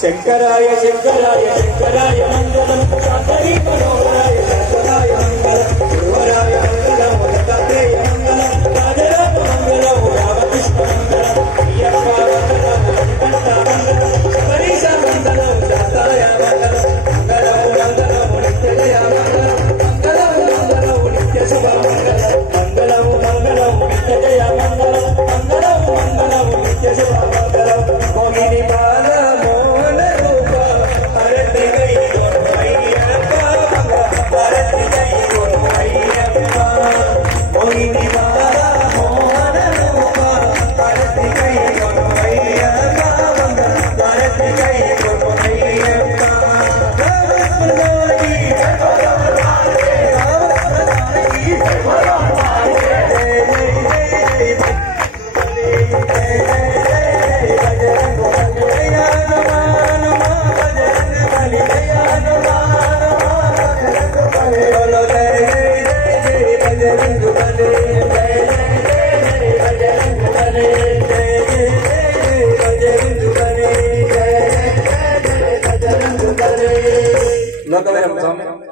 शंकराय शंकराय शंकराय मंगलम शांकरी मनोहराय शंकराय मंगलम गुरुवराय मंगलम दत्तात्रेय मंगलम राजराज मंगलम रामकृष्ण मंगलम अय्यप्पा मंगलम कंठा मंगलम शबरीश मंगलम दाताय मंगलम मंगलम मंगलम नित्यजय मंगलम मंगलम मंगलम नित्य शुभ मंगलम मंगलम मंगलम नित्यजय मंगलम मंगलम मंगलम नित्य शुभ मंगलम मोहिनी बाला मोहन रूप हरति गई अय्यप्पा हरति गई अय्यप्पा मोहिनी बाला मोहन रूप हरति गई अय्यप्पा हरति गई Ayyappa Look at him, Tommy.